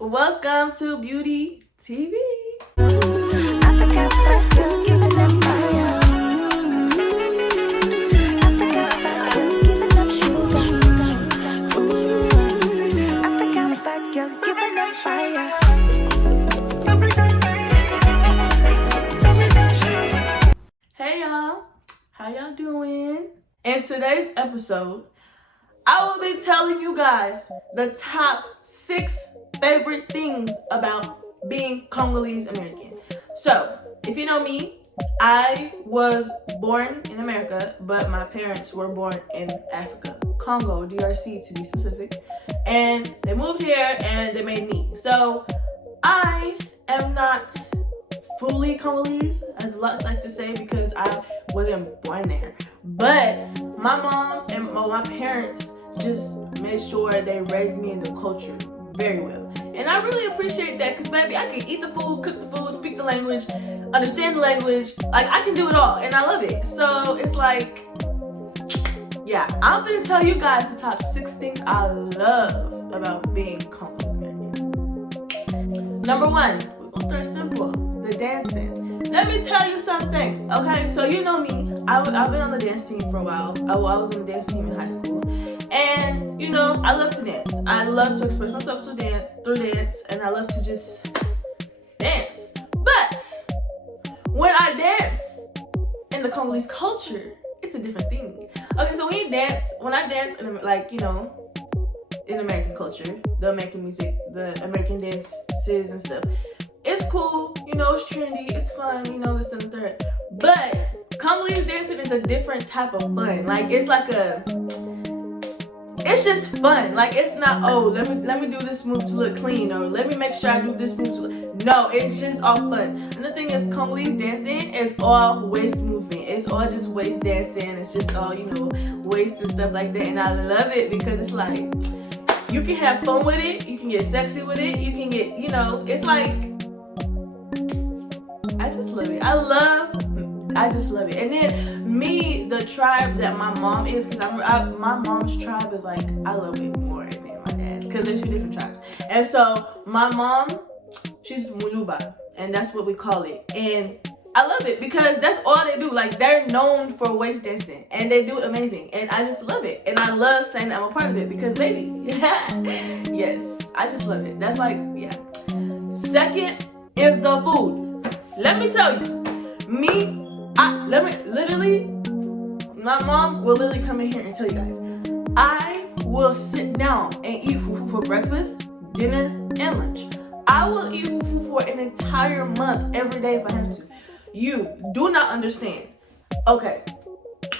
Welcome to Beauty TV. Africa, bad girl, giving them fire. Africa, bad girl, giving them sugar. Africa, bad girl, giving them fire. Hey y'all, how y'all doing? In today's episode, I will be telling you guys the top 6 favorite things about being Congolese American. So, if you know me, I was born in America, but my parents were born in Africa, Congo, DRC to be specific. And they moved here and they made me. So, I am not fully Congolese, as a lot like to say, because I wasn't born there. But my mom and my parents just made sure they raised me in the culture very well. And I really appreciate that, because baby, I can eat the food, cook the food, speak the language, understand the language. Like, I can do it all, and I love it. So it's like, yeah, I'm gonna tell you guys the top 6 things I love about being Congolese American. Number 1, we're gonna start simple, the dancing. Let me tell you something, okay? So you know me, I've been on the dance team for a while. I was on the dance team in high school. And, you know, I love to dance. I love to express myself through dance, and I love to just dance. But when I dance in the Congolese culture, it's a different thing. Okay, so when I dance in, like, you know, in American culture, the American music, the American dances and stuff, it's cool, you know, it's trendy, it's fun, you know, this and the third. But Congolese dancing is a different type of fun. Like, it's just fun. Like, it's not, oh, let me do this move to look clean, or let me make sure I do this move to look. No, it's just all fun. And the thing is, Congolese dancing is all waist movement. It's all just waist dancing. It's just all, you know, waist and stuff like that. And I love it because it's like, you can have fun with it. You can get sexy with it. You can get, you know, it's like, I just love it. I just love it. And then me, the tribe that my mom is, because my mom's tribe is like, I love it more than my dad's, because there's 2 different tribes. And so my mom, she's Muluba, and that's what we call it. And I love it because that's all they do. Like, they're known for waist dancing, and they do it amazing. And I just love it. And I love saying that I'm a part of it because, baby, yes, I just love it. That's like, yeah. Second is the food. Let me tell you, my mom will literally come in here and tell you guys, I will sit down and eat fufu for breakfast, dinner, and lunch. I will eat fufu for an entire month, every day if I have to. You do not understand. Okay,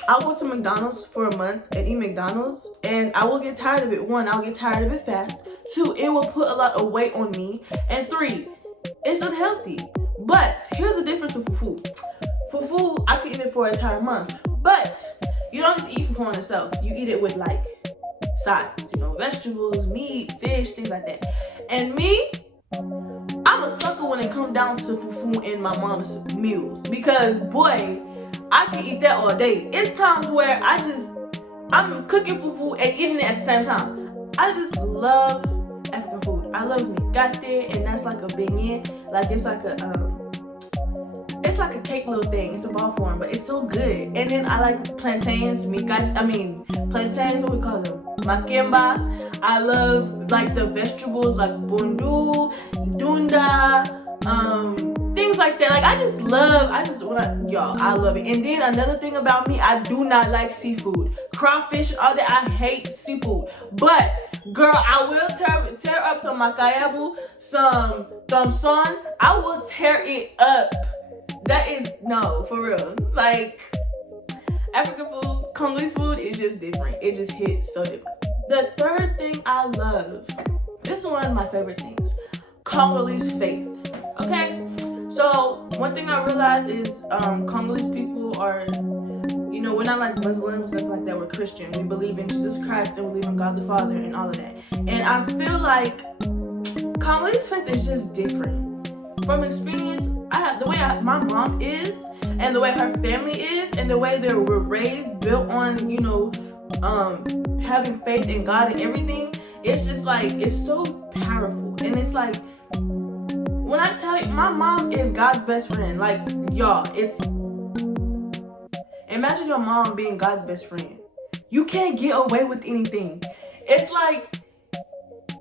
I'll go to McDonald's for a month and eat McDonald's, and I will get tired of it. 1, I'll get tired of it fast. 2, it will put a lot of weight on me. And 3, it's unhealthy. But here's the difference with fufu. Fufu, I could eat it for an entire month. But you don't just eat fufu on itself. You eat it with, like, sides, you know, vegetables, meat, fish, things like that. And me, I'm a sucker when it comes down to fufu in my mom's meals. Because, boy, I can eat that all day. It's times where I'm cooking fufu and eating it at the same time. I just love African food. I love mikate, and that's like a beignet. Like, it's like a cake little thing. It's a ball form, but it's so good. And then I like plantains, plantains, what we call them? Makemba. I love, like, the vegetables, like bundu, dunda, things like that. Like, I love it. And then another thing about me, I do not like seafood. Crawfish, all that, I hate seafood. But, girl, I will tear up some makayabu, some thomson. I will tear it up. That is, no, for real. Like, African food, Congolese food is just different. It just hits so different. The third thing I love, this is one of my favorite things, Congolese faith. Okay? So, one thing I realized is Congolese people are, you know, we're not like Muslims, nothing like that. We're Christian. We believe in Jesus Christ and we believe in God the Father and all of that. And I feel like Congolese faith is just different. From experience, my mom is, and the way her family is, and the way they were raised, built on, you know, having faith in God and everything, it's just like, it's so powerful. And it's like, when I tell you, my mom is God's best friend. Like, y'all, it's, imagine your mom being God's best friend. You can't get away with anything. It's like,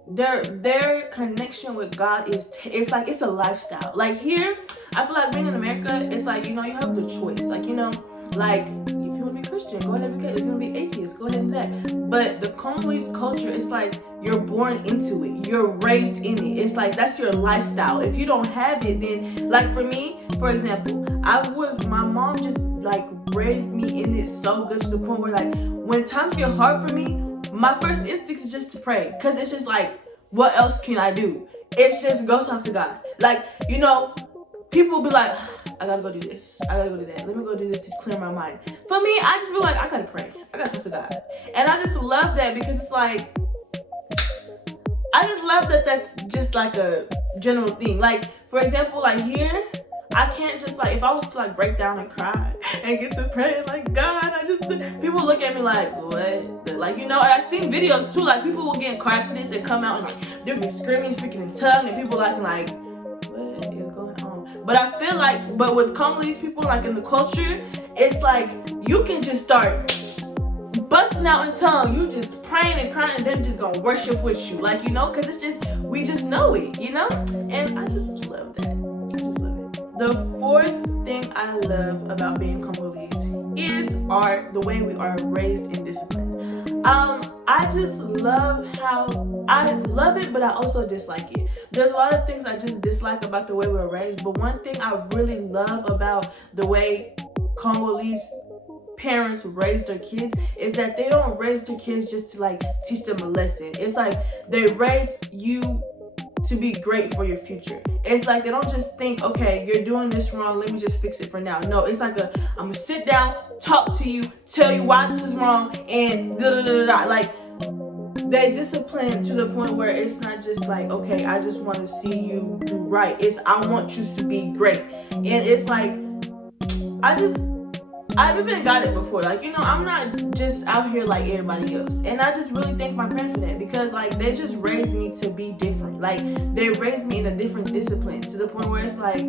their connection with God is, it's like, it's a lifestyle. Like here, I feel like being in America, it's like, you know, you have the choice. Like, you know, like, if you want to be Christian, go ahead and be. If you want to be atheist, go ahead and do that. But the Congolese culture, it's like, you're born into it. You're raised in it. It's like, that's your lifestyle. If you don't have it, then, like for me, for example, my mom just like raised me in it so good to the point where like, when times get hard for me, my first instinct is just to pray. Because it's just like, what else can I do? It's just go talk to God. Like, you know, people be like, I gotta go do this. I gotta go do that. Let me go do this to clear my mind. For me, I just feel like, I gotta pray. I gotta talk to God. And I just love that because it's like, I just love that that's just like a general thing. Like, for example, like here, I can't just like, if I was to like break down and cry and get to pray, like, God, people look at me like, what? Like, you know, I've seen videos too, like people will get in car accidents and come out and like, they'll be screaming, speaking in tongue, and people like, what is going on? But I feel like, but with Congolese people, like in the culture, it's like, you can just start busting out in tongue, you just praying and crying, and they're just gonna worship with you, like, you know, because it's just, we just know it, you know? And I just love that. I just love it. The fourth thing I love about being Congolese is the way we are raised in discipline. I just love how, I love it, but I also dislike it. There's a lot of things I just dislike about the way we're raised, but one thing I really love about the way Congolese parents raise their kids is that they don't raise their kids just to like teach them a lesson. It's like they raise you to be great for your future. It's like they don't just think, okay, you're doing this wrong, let me just fix it for now. No, it's like I'm gonna sit down, talk to you, tell you why this is wrong, and da da da da. Like, they discipline to the point where it's not just like, okay, I just want to see you do right. It's, I want you to be great. And it's like, I've even got it before. Like, you know, I'm not just out here like everybody else. And I just really thank my parents for that, because like, they just raised me to be different. Like, they raised me in a different discipline to the point where it's like,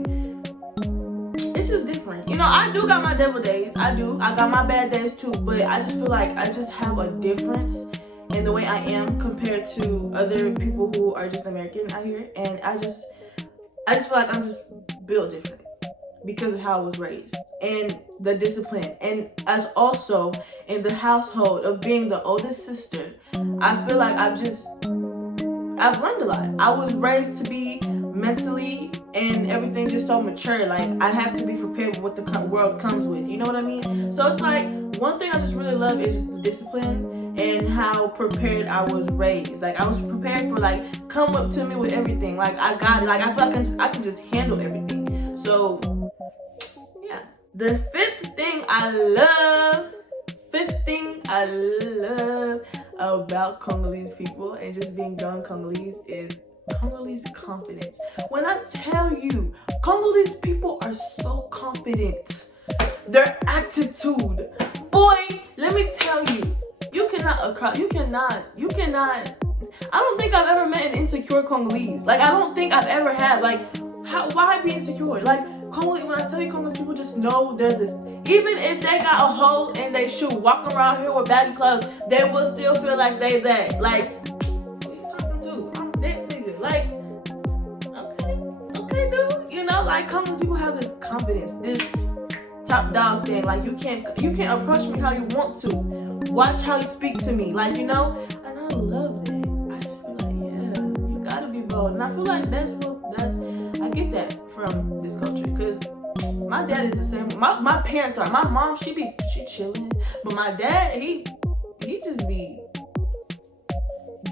it's just different. You know, I do got my devil days. I got my bad days too. But I just feel like I just have a difference in the way I am compared to other people who are just American out here. And I just feel like I'm just built different because of how I was raised and the discipline. And as also in the household of being the oldest sister, I feel like I've learned a lot. I was raised to be mentally and everything just so mature. Like, I have to be prepared with what the world comes with. You know what I mean? So it's like, one thing I just really love is just the discipline and how prepared I was raised. Like, I was prepared for like, come up to me with everything. Like, I got it. Like, I feel like I can just handle everything. So yeah. The fifth thing I love about Congolese people and just being young Congolese is Congolese confidence. When I tell you, Congolese people are so confident. Their attitude, boy, let me tell you, you cannot, I don't think I've ever met an insecure Congolese. Like, I don't think I've ever had, like, why be insecure? Like, Congolese, when I tell you Congolese people just know they're this. Even if they got a hole in their shoe, walking around here with baggy clothes, they will still feel like they that. Like, who you talking to? I'm that nigga. Like, okay, dude. You know, like, Congolese people have this confidence, this top dog thing. Like, you can't approach me how you want to. Watch how you speak to me. Like, you know, and I love that. I just feel like, yeah, you gotta be bold. And I feel like I get that from this culture, because my dad is the same. My parents are. My mom, she chilling, but my dad, he just be,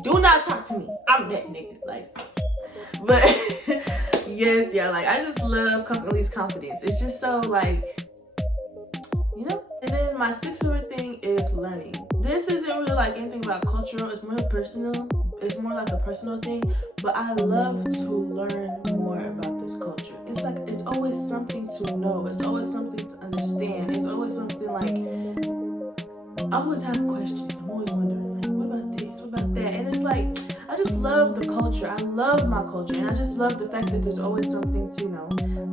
do not talk to me. I'm that nigga. Like, but yes, yeah, like, I just love Congolese confidence. It's just so like, you know. And then my sixth favorite thing is learning. This isn't really like anything about cultural. It's more personal. It's more like a personal thing. But I love to learn more about this culture. It's like, it's always something to know. It's always something to understand. It's always something like, I always have questions. I'm always wondering, like, what about this? What about that? And it's like, love the culture. I love my culture, and I just love the fact that there's always something to,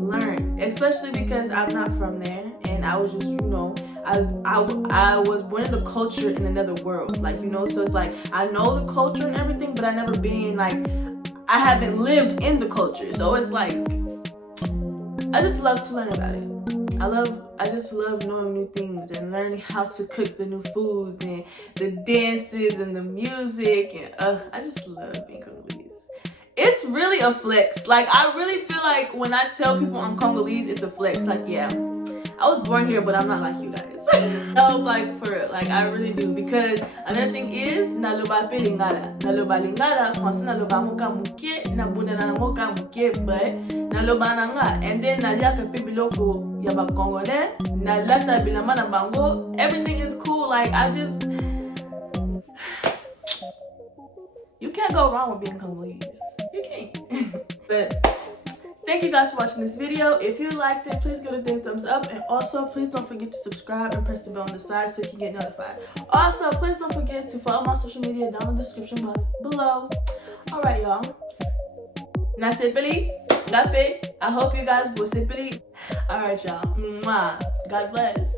learn. Especially because I'm not from there, and I was just, I was born in the culture in another world, so it's like I know the culture and everything, but I never been I haven't lived in the culture, so it's like I just love to learn about it. I just love knowing new things and learning how to cook the new foods and the dances and the music, and I just love being Congolese. It's really a flex. I really feel like when I tell people I'm Congolese, it's a flex. Yeah, I was born here, but I'm not like you guys. For real, I really do. Because another thing is, naloba pe lingala. Naloba lingala, français naloba moka muke, nabunda na moka muke, but naloba nanga. And then nalia ka pe biloko yaba Congolais, nalata bilama na bango. Everything is cool. You can't go wrong with being Congolese. You can't. But thank you guys for watching this video. If you liked it, please give it a thumbs up. And also, please don't forget to subscribe and press the bell on the side so you can get notified. Also, please don't forget to follow my social media down in the description box below. Alright, y'all. Nasipili, Gape. I hope you guys will sipili. Alright, y'all. Mwah. God bless.